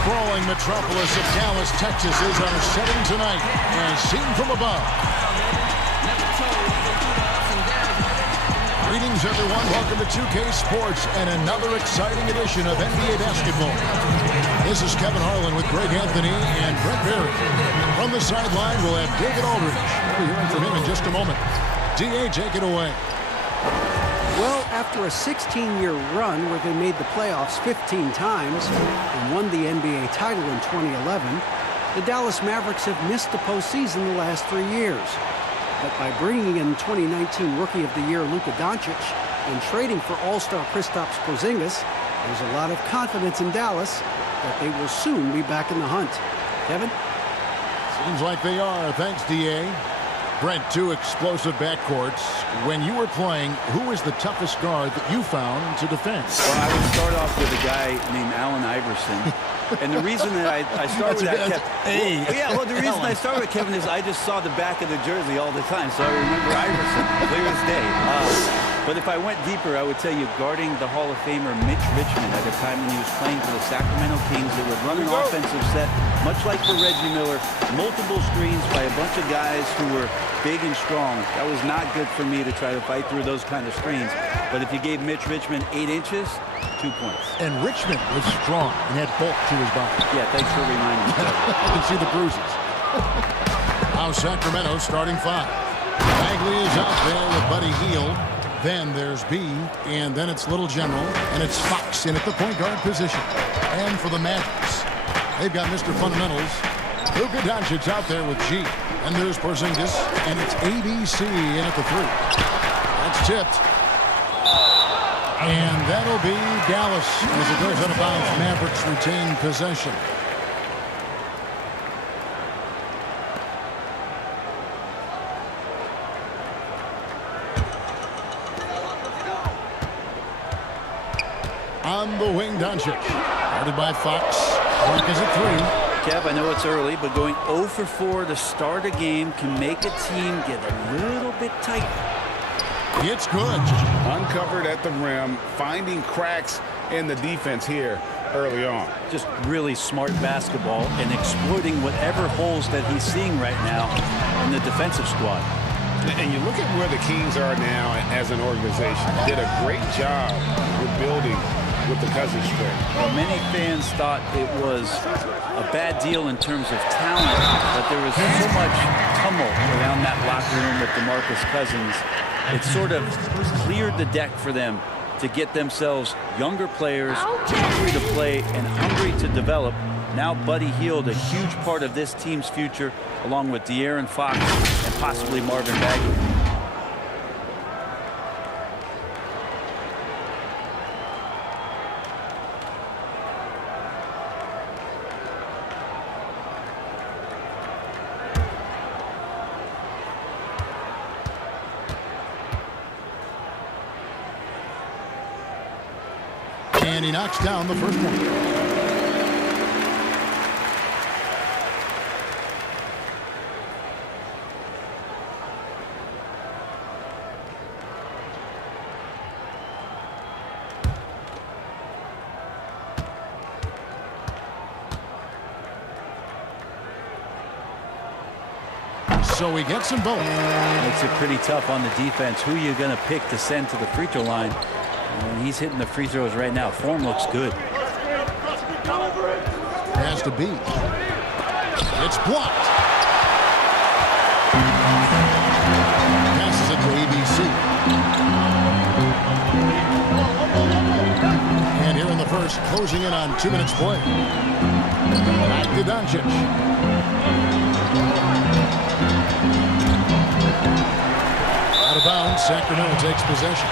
sprawling metropolis of Dallas, Texas is our setting tonight, as seen from above. Greetings, everyone. Welcome to 2K Sports and another exciting edition of NBA basketball. This is Kevin Harlan with Greg Anthony and Brett Berry. From the sideline, we'll have David Aldridge. We'll be hearing from him in just a moment. DA, take it away. Well, after a 16-year run where they made the playoffs 15 times and won the NBA title in 2011, the Dallas Mavericks have missed the postseason the last 3 years. But by bringing in 2019 Rookie of the Year Luka Doncic and trading for All-Star Kristaps Porzingis, there's a lot of confidence in Dallas that they will soon be back in the hunt. Kevin? Seems like they are. Thanks, DA. Brent, two explosive backcourts. When you were playing, who was the toughest guard that you found to defend? Well, I would start off with a guy named Allen Iverson. And the reason that I start with that, the reason I start with Kevin is I just saw the back of the jersey all the time, so I remember Iverson clear as day. But if I went deeper, I would tell you guarding the Hall of Famer Mitch Richmond at a time when he was playing for the Sacramento Kings. They would run an offensive set, much like for Reggie Miller, multiple screens by a bunch of guys who were big and strong. That was not good for me to try to fight through those kind of screens. But if you gave Mitch Richmond 8 inches, 2 points. And Richmond was strong and had bulk to his body. Yeah, thanks for reminding me. I can see the bruises. Now Sacramento starting 5. Bagley is out there with Buddy Heild. Then there's B, and then it's Little General, and it's Fox in at the point guard position. And for the Mavericks, they've got Mr. Fundamentals. Luka Doncic out there with G. And there's Porzingis, and it's ABC in at the 3. That's tipped. And that'll be Dallas as it goes out of bounds. Mavericks retain possession. On the wing, Doncic. Guarded by Fox. Clark is at 3. Kev, I know it's early, but going 0 for 4 to start a game can make a team get a little bit tight. It's good. Uncovered at the rim, finding cracks in the defense here early on. Just really smart basketball and exploiting whatever holes that he's seeing right now in the defensive squad. And you look at where the Kings are now as an organization. Did a great job with building with the Cousins trade. Well, many fans thought it was a bad deal in terms of talent, but there was so much tumult around that locker room with DeMarcus Cousins. It sort of cleared the deck for them to get themselves younger players, hungry to play and hungry to develop. Now Buddy Heild, a huge part of this team's future, along with De'Aaron Fox and possibly Marvin Bagley. And he knocks down the first one. So he gets them both. Makes it pretty tough on the defense. Who you going to pick to send to the free throw line? And he's hitting the free throws right now. Form looks good. Has to be. It's blocked. Passes it to ABC. And here in the first, closing in on 2 minutes play. Back to Doncic. Out of bounds, Sacramento takes possession.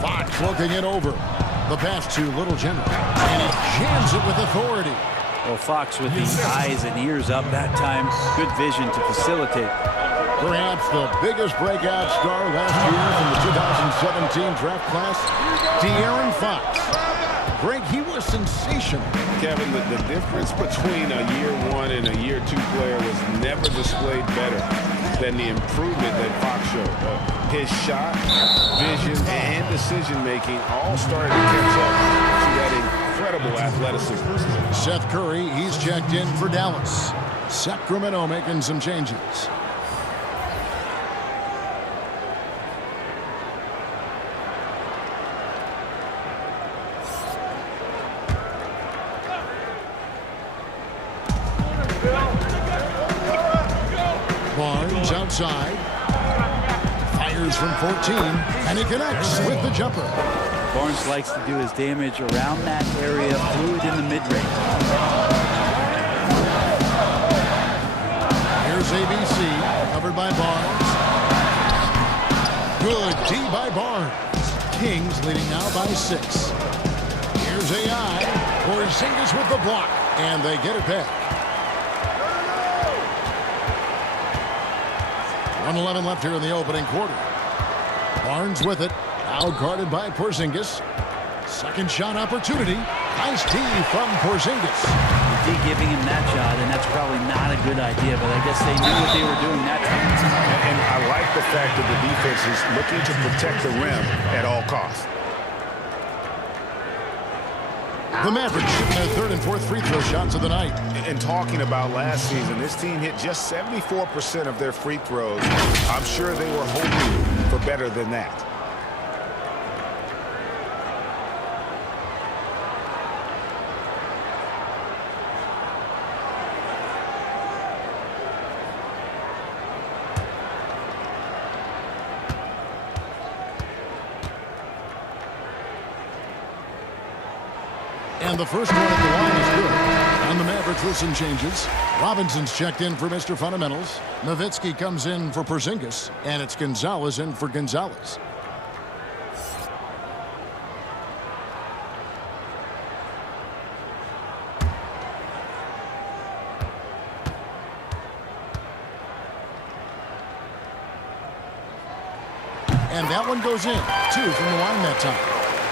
Fox looking it over. The pass to Little General. And he jams it with authority. Well, Fox with the eyes and ears up that time. Good vision to facilitate. Perhaps the biggest breakout star last year from the 2017 draft class, De'Aaron Fox. Greg, he was sensational. Kevin, the difference between a year one and a year two player was never displayed better than the improvement that Fox showed. His shot, vision, and decision-making all started to catch up to that incredible athleticism. Seth Curry, he's checked in for Dallas. Sacramento making some changes. Barnes outside. Fires from 14, and he connects with the jumper. Barnes likes to do his damage around that area, fluid in the mid-range. Here's ABC, covered by Barnes. Good D by Barnes. Kings leading now by 6. Here's AI. Porzingis with the block, and they get it back. 1:11 left here in the opening quarter. Barnes with it. Out guarded by Porzingis. Second shot opportunity. Nice D from Porzingis. D giving him that shot, and that's probably not a good idea, but I guess they knew what they were doing that time. And I like the fact that the defense is looking to protect the rim at all costs. The Mavericks shooting their third and fourth free throw shots of the night. And talking about last season, this team hit just 74% of their free throws. I'm sure they were hoping for better than that. And the first one at the line is good. And the Mavericks with some changes. Robinson's checked in for Mr. Fundamentals. Nowitzki comes in for Porzingis. And it's Gonzalez in for Gonzalez. And that one goes in. 2 from the line that time.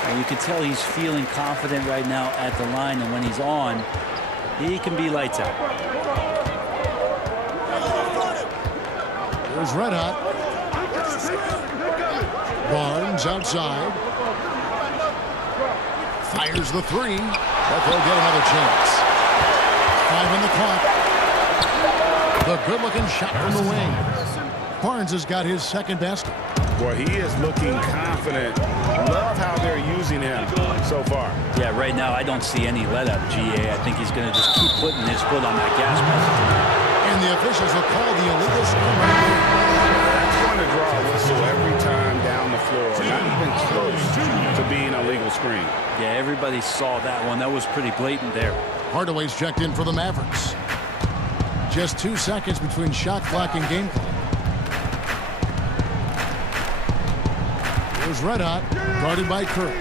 And you can tell he's feeling confident right now at the line, and when he's on, he can be lights out. There's Red Hot. Barnes outside. Fires the 3. But they'll get another chance. 5 on the clock. The good-looking shot from the wing. Barnes has got his second basket. Boy, he is looking confident. Love how they're using him so far. Yeah, right now I don't see any let-up, GA. I think he's going to just keep putting his foot on that gas pedal. And the officials will call the illegal scrum right there. That's going to draw a whistle every time down the floor. Not even close to being a legal screen. Yeah, everybody saw that one. That was pretty blatant there. Hardaway's checked in for the Mavericks. Just 2 seconds between shot clock and game clock. Here's Red Hot, guarded by Curry.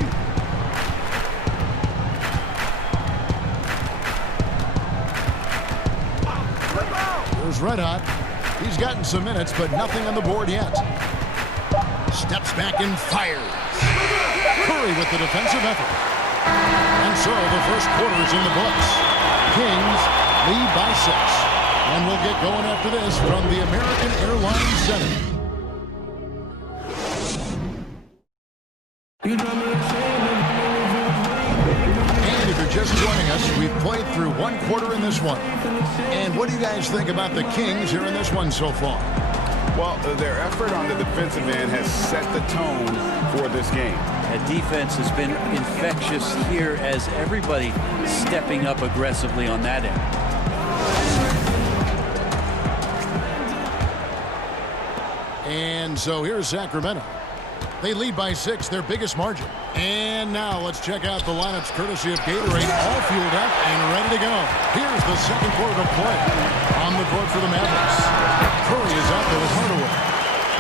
Here's Red Hot. He's gotten some minutes, but nothing on the board yet. Steps back and fires. Curry with the defensive effort. And so the first quarter is in the books. Kings lead by 6. And we'll get going after this from the American Airlines Center. And if you're just joining us, we've played through 1 quarter in this one. And what do you guys think about the Kings here in this one so far? Well, their effort on the defensive end has set the tone for this game. That defense has been infectious here as everybody stepping up aggressively on that end. And so here's Sacramento. They lead by 6, their biggest margin. And now let's check out the lineups courtesy of Gatorade, all fueled up and ready to go. Here's the second quarter of play. On the court for the Mavericks. Curry is out there with Hardaway.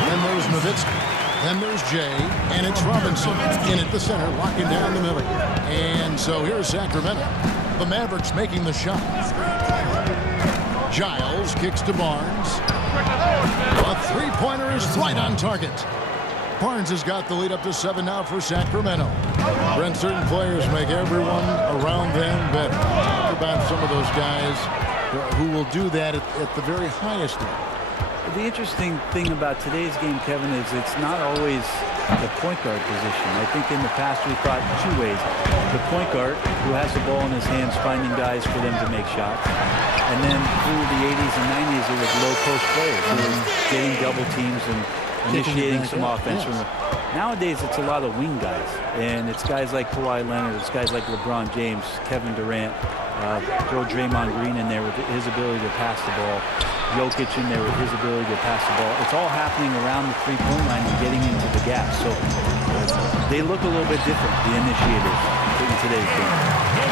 Then there's Nowitzki. Then there's Jay. And it's Robinson in at the center, locking down the middle. And so here's Sacramento. The Mavericks making the shot. Giles kicks to Barnes. A three-pointer is right on target. Barnes has got the lead up to 7 now for Sacramento. Brent, certain players make everyone around them better. Talk about some of those guys who will do that at the very highest level. The interesting thing about today's game, Kevin, is it's not always the point guard position. I think in the past we thought two ways. The point guard, who has the ball in his hands, finding guys for them to make shots. And then through the 80s and 90s, it was low post players who were getting double teams and initiating some offense. Yes. Nowadays, it's a lot of wing guys. And it's guys like Kawhi Leonard, it's guys like LeBron James, Kevin Durant. Throw Draymond Green in there with his ability to pass the ball. Jokic in there with his ability to pass the ball. It's all happening around the three-point line and getting into the gap. So they look a little bit different, the initiators, in today's game.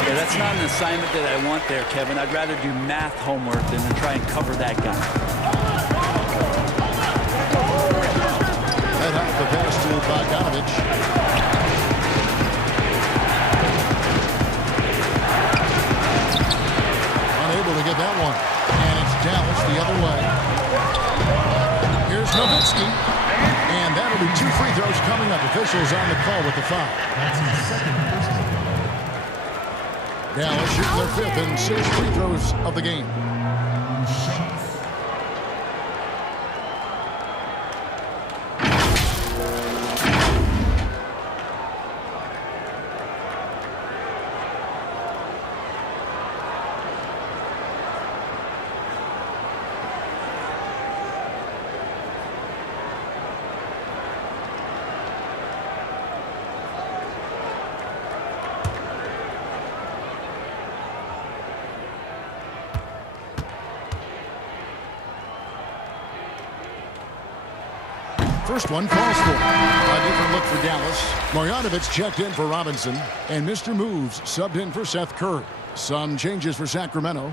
Yeah, that's not an assignment that I want there, Kevin. I'd rather do math homework than to try and cover that guy. That helped the pass to Bogdanovich. Unable to get that one. And it's Dallas the other way. Here's Nowitzki. And that'll be 2 free throws coming up. Officials on the call with the foul. Dallas shooting their 5th and 6 free throws of the game. First one falls for. A different look for Dallas. Marjanovic checked in for Robinson. And Mr. Moves subbed in for Seth Curry. Some changes for Sacramento.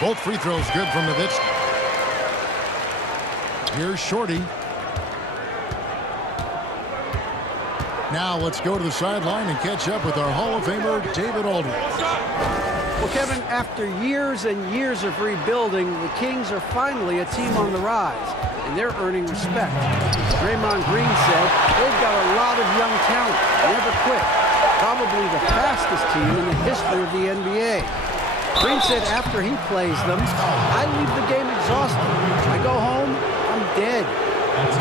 Both free throws good from Nowitzki. Here's Shorty. Now let's go to the sideline and catch up with our Hall of Famer, David Aldridge. Well, Kevin, after years and years of rebuilding, the Kings are finally a team on the rise, and they're earning respect. Draymond Green said they've got a lot of young talent, never quit. Probably the fastest team in the history of the NBA. Green said after he plays them, I leave the game exhausted. I go home, I'm dead.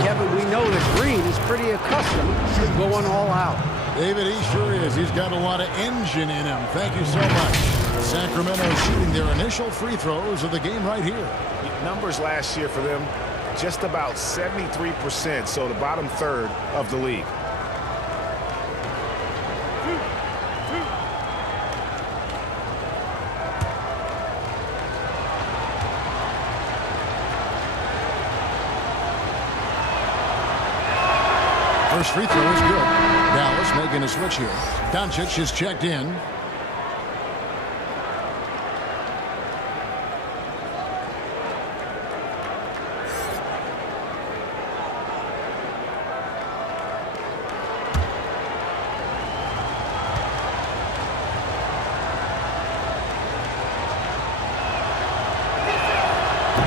Kevin, we know that Green is pretty accustomed to going all out. David, he sure is. He's got a lot of engine in him. Thank you so much. Sacramento shooting their initial free throws of the game right here. Numbers last year for them, just about 73%, so the bottom third of the league. First free throw is good. Dallas making a switch here. Doncic is checked in.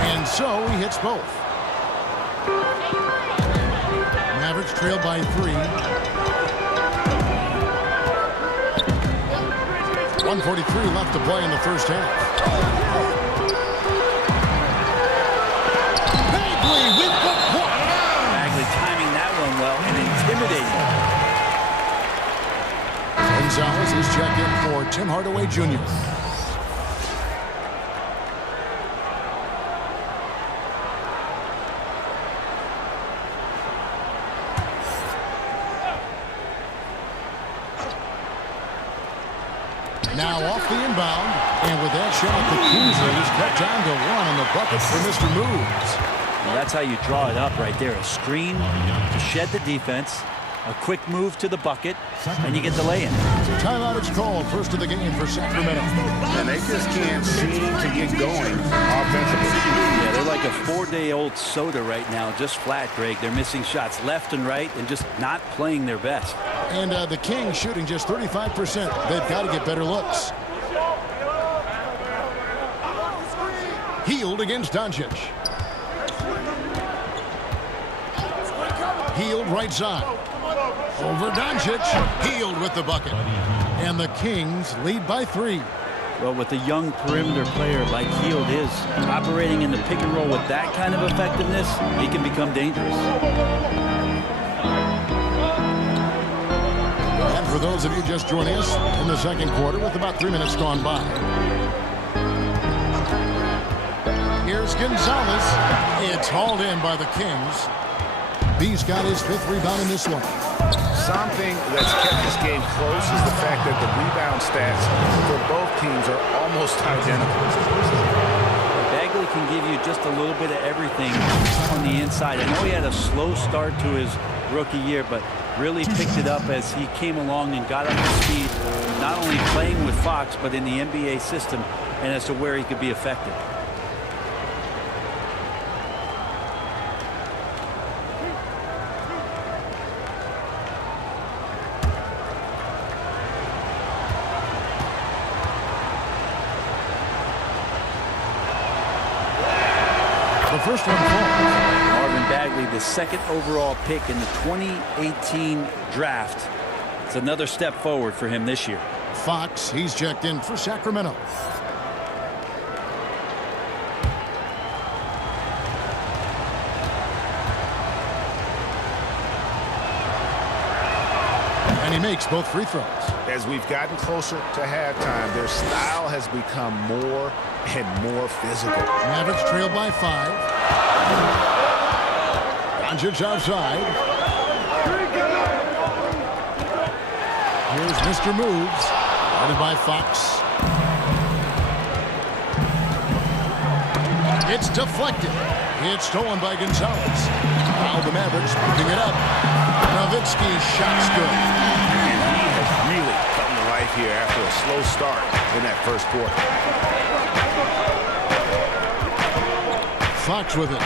And so he hits both. Mavericks trail by 3. 1:43 left to play in the first half. Bagley with the block. Bagley timing that one well and intimidating. Gonzalez is checked in for Tim Hardaway Jr. Now off the inbound, and with that shot, the Kings is cut down to 1 on the bucket for Mr. Moves. Well, that's how you draw it up right there. A screen to shed the defense, A quick move to the bucket, and you get the lay-in. Timeout is called. First of the game for Sacramento. And they just can't seem to get going offensively. Yeah, they're like a 4-day-old soda right now, just flat, Greg. They're missing shots left and right and just not playing their best. And the Kings shooting just 35%. They've got to get better looks. Heild against Doncic. Heild right side. Over Doncic. Heild with the bucket. And the Kings lead by 3. Well, with a young perimeter player like Heild is, operating in the pick and roll with that kind of effectiveness, he can become dangerous. And for those of you just joining us in the second quarter with about 3 minutes gone by. Here's Gonzalez. It's hauled in by the Kings. B's got his 5th rebound in this one. Something that's kept this game close is the fact that the rebound stats for both teams are almost identical. Bagley can give you just a little bit of everything on the inside. I know he had a slow start to his rookie year, but really picked it up as he came along and got up to speed, not only playing with Fox, but in the NBA system, and as to where he could be effective. First one falls. Marvin Bagley, the 2nd overall pick in the 2018 draft. It's another step forward for him this year. Fox, he's checked in for Sacramento. And he makes both free throws. As we've gotten closer to halftime, their style has become more and more physical. Mavericks trail by 5. Doncic outside. Here's Mr. Moves. Guarded by Fox. It's deflected. It's stolen by Gonzalez. Now the Mavericks picking it up. Nowitzki's shot's good. And he has really come to life here after a slow start in that first quarter. Fox with it.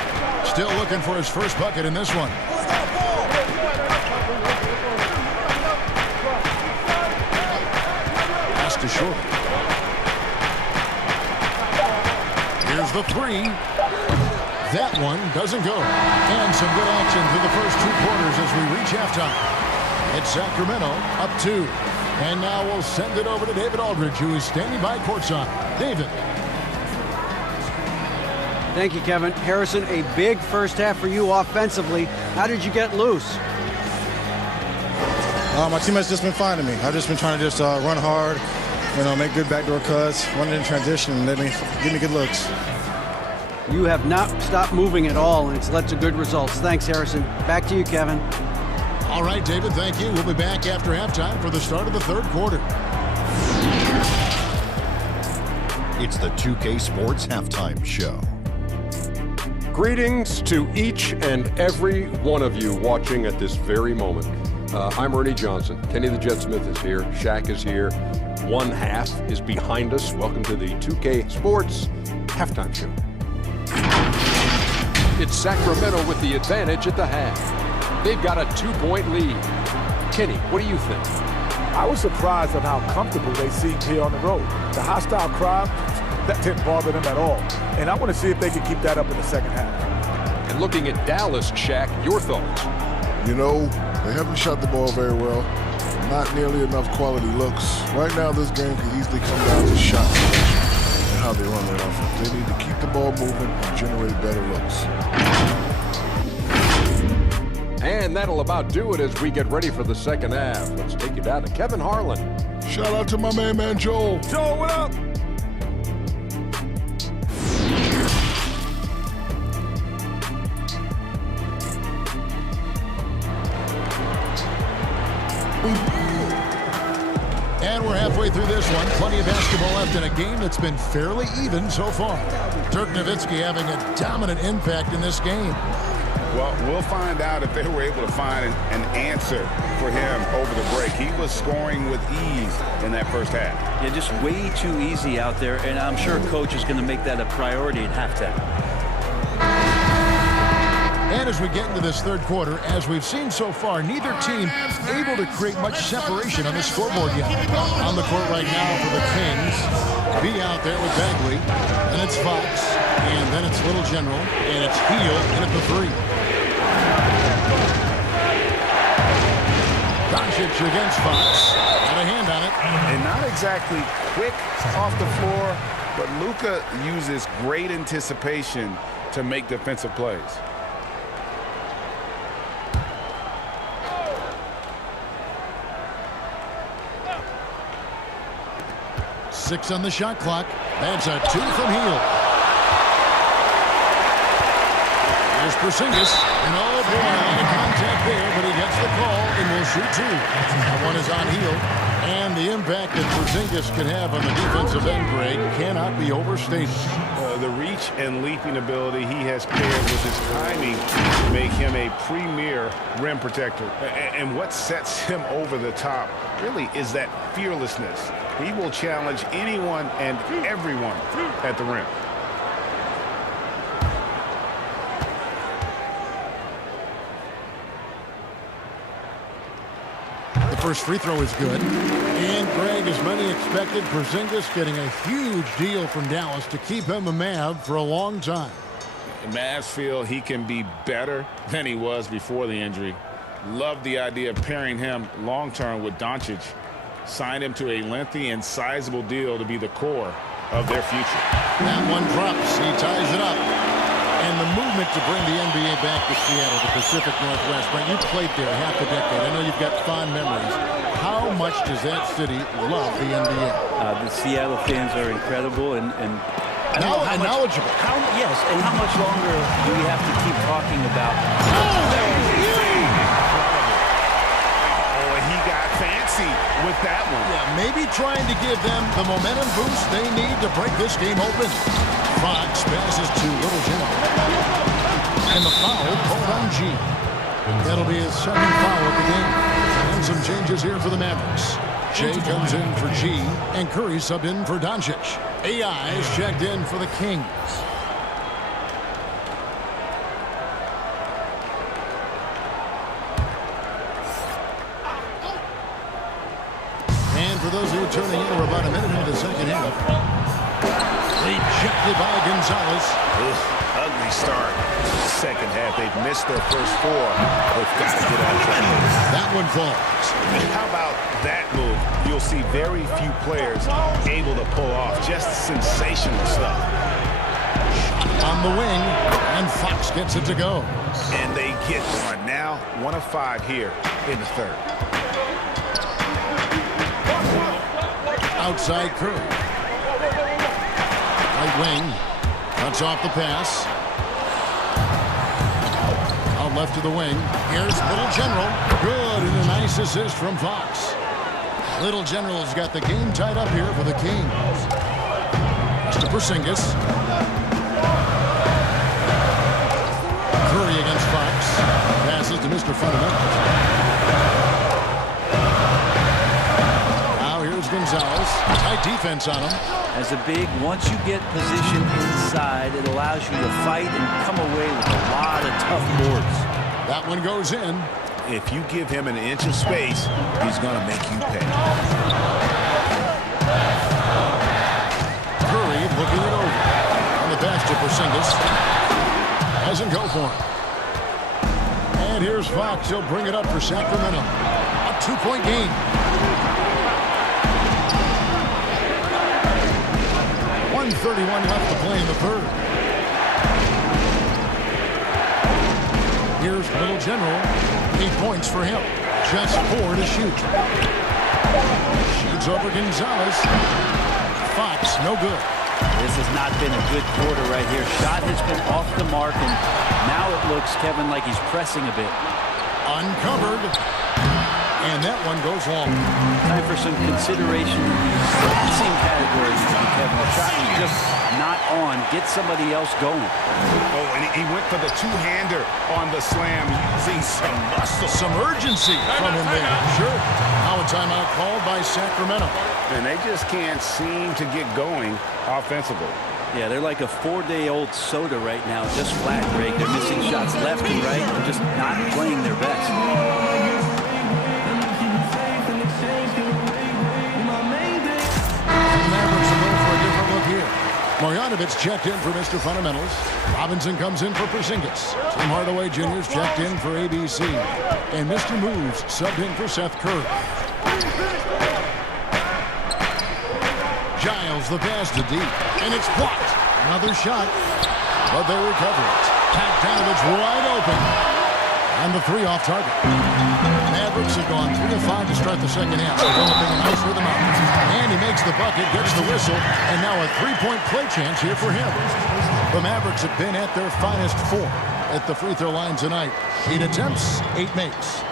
Still looking for his first bucket in this one. Pass to short. Here's the 3. That one doesn't go. And some good action through the first 2 quarters as we reach halftime. It's Sacramento up 2. And now we'll send it over to David Aldridge, who is standing by courtside. David. Thank you, Kevin. Harrison, a big first half for you offensively. How did you get loose? My teammates just been fine to me. I've just been trying to just run hard, make good backdoor cuts, run in transition, and give me good looks. You have not stopped moving at all, and it's led to good results. Thanks, Harrison. Back to you, Kevin. All right, David, thank you. We'll be back after halftime for the start of the 3rd quarter. It's the 2K Sports Halftime Show. Greetings to each and every one of you watching at this very moment. I'm Ernie Johnson. Kenny the Jet Smith is here. Shaq is here. 1 half is behind us. Welcome to the 2K Sports Halftime Show. It's Sacramento with the advantage at the half. They've got a 2-point lead. Kenny, what do you think? I was surprised at how comfortable they seemed here on the road. The hostile crowd, that didn't bother them at all. And I want to see if they can keep that up in the second half. And looking at Dallas, Shaq, your thoughts? You know, they haven't shot the ball very well. Not nearly enough quality looks. Right now, this game can easily come down to shot selection and how they run their offense. They need to keep the ball moving and generate better looks. And that'll about do it as we get ready for the second half. Let's take you down to Kevin Harlan. Shout out to my man Joel. Joel, what up? And we're halfway through this one. Plenty of basketball left in a game that's been fairly even so far. Dirk Nowitzki having a dominant impact in this game. Well, we'll find out if they were able to find an answer for him over the break. He was scoring with ease in that first half. Yeah, just way too easy out there, and I'm sure coach is going to make that a priority at halftime. And as we get into this third quarter, as we've seen so far, neither team able to create much separation on the scoreboard yet. On the court right now for the Kings. B out there with Bagley, and it's Fox, and then it's Little General, and it's Heild in at the 3. Doncic against Fox. Got a hand on it. And not exactly quick off the floor, but Luka uses great anticipation to make defensive plays. 6 on the shot clock. That's a 2 from Heild. Here's Porzingis. And oh boy, a lot of contact there, but he gets the call and will shoot 2. That one is on Heild. And the impact that Porzingis can have on the defensive end, Greg, cannot be overstated. The reach and leaping ability he has paired with his timing make him a premier rim protector. And what sets him over the top really is that fearlessness. He will challenge anyone and everyone at the rim. The first free throw is good. And Greg, as many expected, Porzingis getting a huge deal from Dallas to keep him a Mav for a long time. The Mavs feel he can be better than he was before the injury. Love the idea of pairing him long-term with Doncic. Signed him to a lengthy and sizable deal to be the core of their future. That one drops. He ties it up. And the movement to bring the NBA back to Seattle, the Pacific Northwest. Right, you played there half a decade. I know you've got fond memories. How much does that city love the NBA? The Seattle fans are incredible and knowledgeable. Yes, and how much longer do we have to keep talking about? He got fancy with that one. Yeah, maybe trying to give them the momentum boost they need to break this game open. Fox passes to Little General. And the foul called on G. That'll be his second foul of the game. And some changes here for the Mavericks. Shea comes in for G, and Curry subbed in for Doncic. AI is checked in for the Kings. And for those who are tuning in, we're about a minute into the second half. Rejected by Gonzalez. Ugly start. Second half, they've missed their first 4. They've got to get on track. That one falls. How about that move? You'll see very few players able to pull off just sensational stuff. On the wing, and Fox gets it to go. And they get one. Now 1 of 5 here in the third. Outside Curry. Right wing. Cuts off the pass. Out left to the wing. Here's Little General. Good, and a nice assist from Fox. Little General's got the game tied up here for the Kings. To Porzingis. Curry against Fox. Passes to Mr. Fundamentals. Now here's Gonzalez. Tight defense on him. As a big, once you get positioned inside, it allows you to fight and come away with a lot of tough boards. That one goes in. If you give him an inch of space, he's going to make you pay. Curry looking it over. On the pass to Porzingis. Doesn't go for him. And here's Fox. He'll bring it up for Sacramento. A 2-point game. .31 left to play in the third. Here's Little General. 8 points for him. Just 4 to shoot. Shoots over Gonzalez. Fox, no good. This has not been a good quarter right here. Shot has been off the mark, and now it looks, Kevin, like he's pressing a bit. Uncovered. And that one goes long. Time for some consideration in these passing categories, Kevin. The shot is just not on one, get somebody else going. Oh, and he went for the two-hander on the slam, using some muscle. Some urgency from him there. Sure. Now a timeout called by Sacramento. And they just can't seem to get going offensively. Yeah, they're like a 4-day-old soda right now, just flat, Greg. They're missing shots left and right. They're just not playing their best. Marjanovic checked in for Mr. Fundamentals. Robinson comes in for Porzingis. Tim Hardaway Jr.'s checked in for ABC. And Mr. Moves subbed in for Seth Curry. Giles the pass to deep. And it's blocked. Another shot. But they recover it. Bogdanovic wide open. And the three off target. Mavericks have gone 3 of 5 to start the second half. Developing a nice rhythm out. And he makes the bucket, gets the whistle, and now a three-point play chance here for him. The Mavericks have been at their finest 4 at the free throw line tonight. 8 attempts, 8 makes.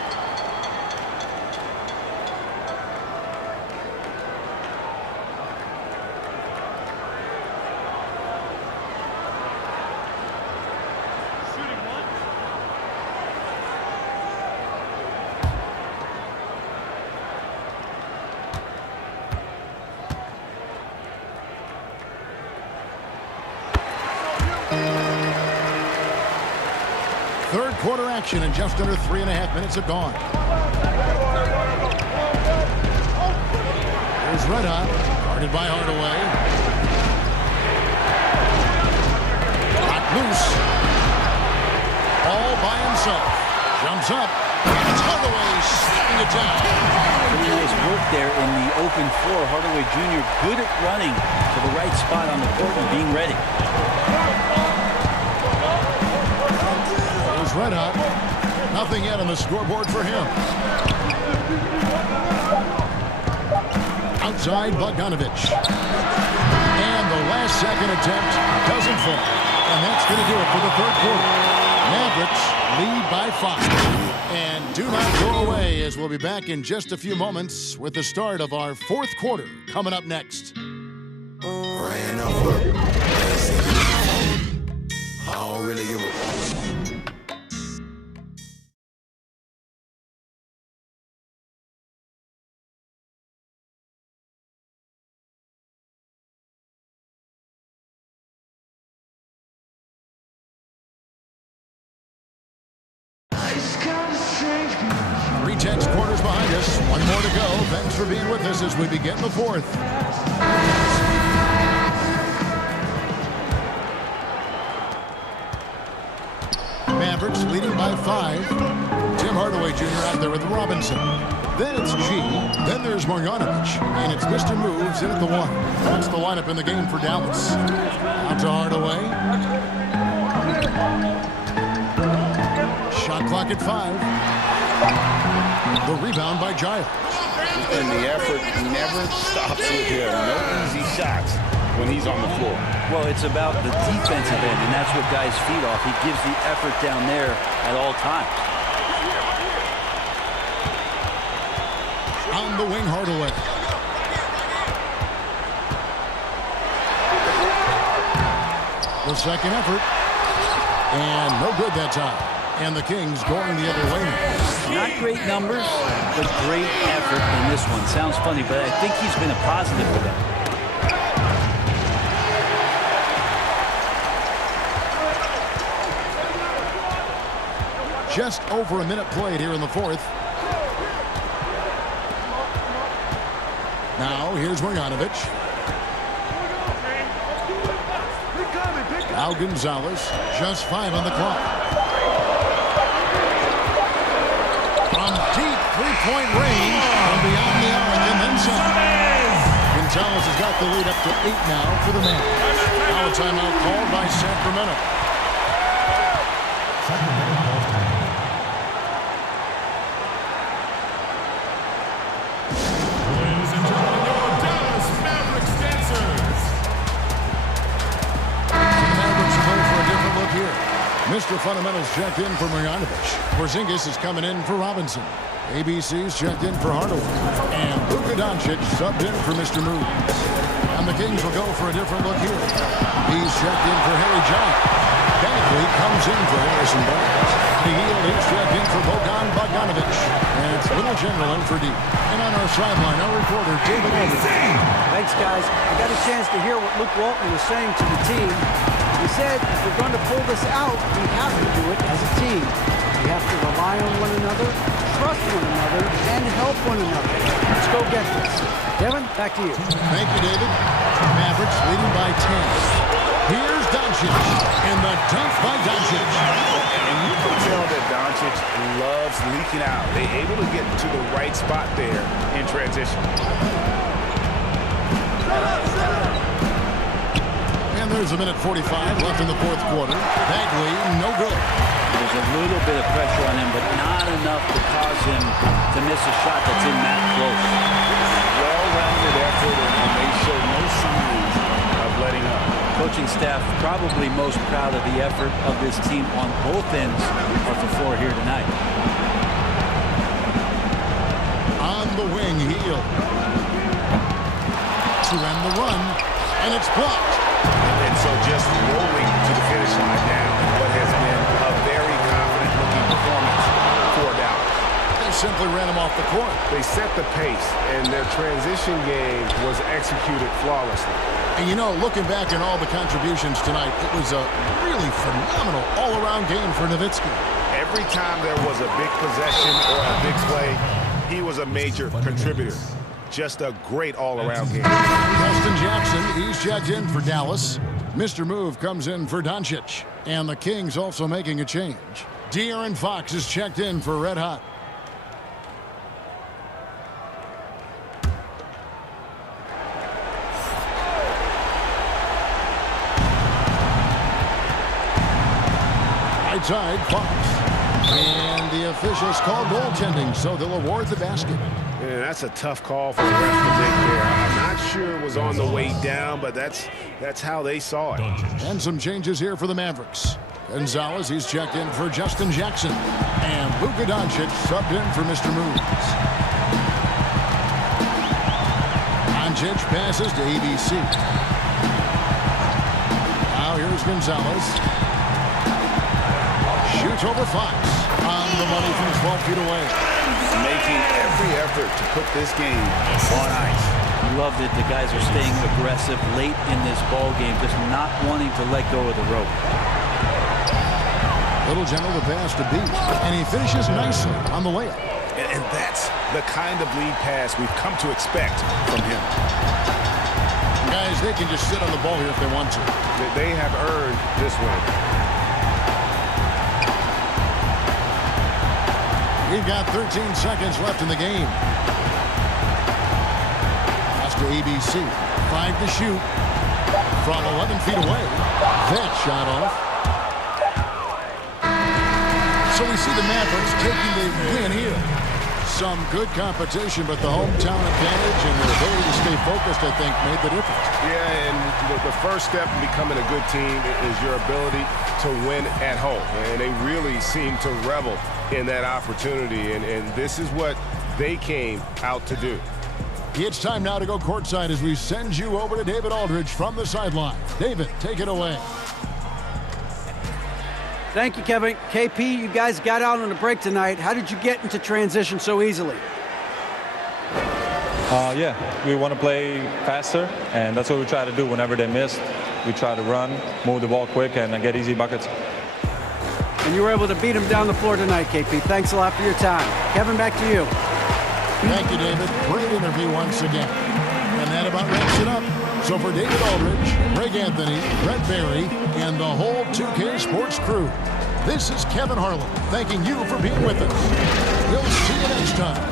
Third quarter action, and just under 3.5 minutes have gone. Here's Red Hot, guarded by Hardaway. Hot loose. All by himself. Jumps up, and it's Hardaway slapping it down. Pretty nice work there in the open floor. Hardaway Jr. good at running to the right spot on the court and being ready. Red Hot. Nothing yet on the scoreboard for him. Outside Bogdanovic. And the last second attempt doesn't fall. And that's going to do it for the third quarter. Mavericks lead by 5. And do not go away, as we'll be back in just a few moments with the start of our fourth quarter coming up next. Ran over. I don't really give a... Tense quarters behind us. One more to go. Thanks for being with us as we begin the fourth. Mavericks leading by 5. Tim Hardaway Jr. out there with Robinson. Then it's G. Then there's Marjanovic. And it's Mr. Moves in at the 1. That's the lineup in the game for Dallas. Out to Hardaway. Shot clock at 5. The rebound by Giles. And the effort never stops with him. No easy shots when he's on the floor. Well, it's about the defensive end, and that's what guys feed off. He gives the effort down there at all times. On the wing, Hardaway. The second effort. And no good that time. And the Kings going the other way. Not great numbers, but great effort in this one. Sounds funny, but I think he's been a positive for them. Just over a minute played here in the fourth. Now here's Marjanovic. Now Gonzalez. Just 5 on the clock. Deep three-point range from beyond the arc and then some. Gonzalez has got the lead up to 8 now for the Mavericks. Now a timeout called by Sacramento. Ladies and gentlemen, your Dallas Mavericks dancers. The Mavericks are going for a different look here. Mr. Fundamentals checked in for Marjanovic. Porzingis is coming in for Robinson. ABC's checked in for Hardaway. And Luka Doncic subbed in for Mr. Moves. And the Kings will go for a different look here. He's checked in for Harry Giant. Bagley comes in for Harrison Barnes. Heild is checked in for Bogan Bogdanovic. And it's Little General in for D. And on our sideline, our reporter, David Aldridge. Thanks, guys. I got a chance to hear what Luke Walton was saying to the team. He said, if we're going to pull this out, we have to do it as a team. We have to rely on one another, trust one another, and help one another. Let's go get this. Devin, back to you. Thank you, David. Mavericks leading by 10. Here's Doncic, and the dunk by Doncic. And you can tell that Doncic loves leaking out. They're able to get to the right spot there in transition. And there's a minute 45 left in the fourth quarter. Bagley, no good. There's a little bit of pressure on him, but not enough to cause him to miss a shot that's in that close. Well-rounded effort, and they show no signs of letting up. Coaching staff probably most proud of the effort of this team on both ends of the floor here tonight. On the wing, Heild. To end the run, and it's blocked. And so just rolling to the finish line now, what has been a very confident-looking performance for Dallas. They simply ran him off the court. They set the pace, and their transition game was executed flawlessly. And you know, looking back at all the contributions tonight, it was a really phenomenal all-around game for Nowitzki. Every time there was a big possession or a big play, he was a major contributor. Just a great all-around game. Justin Jackson, he's checked in for Dallas. Mr. Move comes in for Doncic. And the Kings also making a change. De'Aaron Fox is checked in for Red Hot. Right side, Fox. And the officials call goaltending, so they'll award the basket. Yeah, that's a tough call for the ref to make there. I'm not sure it was on the way down, but that's how they saw it. And some changes here for the Mavericks. Gonzalez, he's checked in for Justin Jackson. And Luka Doncic subbed in for Mr. Moves. Doncic passes to ABC. Now here's Gonzalez. Shoots over Fox. On the money from 12 feet away. Making every effort to put this game on ice. Love that the guys are staying aggressive late in this ball game, just not wanting to let go of the rope. Little General the pass to beat, and he finishes nicely on the layup. And that's the kind of lead pass we've come to expect from him. Guys, they can just sit on the ball here if they want to. They have earned this win. We've got 13 seconds left in the game. Pass to ABC. 5 to shoot. From 11 feet away. That shot off. So we see the Mavericks taking the win here. Some good competition, but the hometown advantage and their ability to stay focused, I think, made the difference. Yeah, and the first step in becoming a good team is your ability to win at home. And they really seem to revel in that opportunity, and this is what they came out to do. It's time now to go courtside as we send you over to David Aldridge from the sideline. David, take it away. Thank you, Kevin. KP, you guys got out on a break tonight. How did you get into transition so easily? Yeah, we want to play faster, and that's what we try to do whenever they miss. We try to run, move the ball quick, and get easy buckets. And you were able to beat him down the floor tonight, KP. Thanks a lot for your time. Kevin, back to you. Thank you, David. Great interview once again. And that about wraps it up. So for David Aldridge, Greg Anthony, Brett Barry, and the whole 2K Sports crew, this is Kevin Harlan thanking you for being with us. We'll see you next time.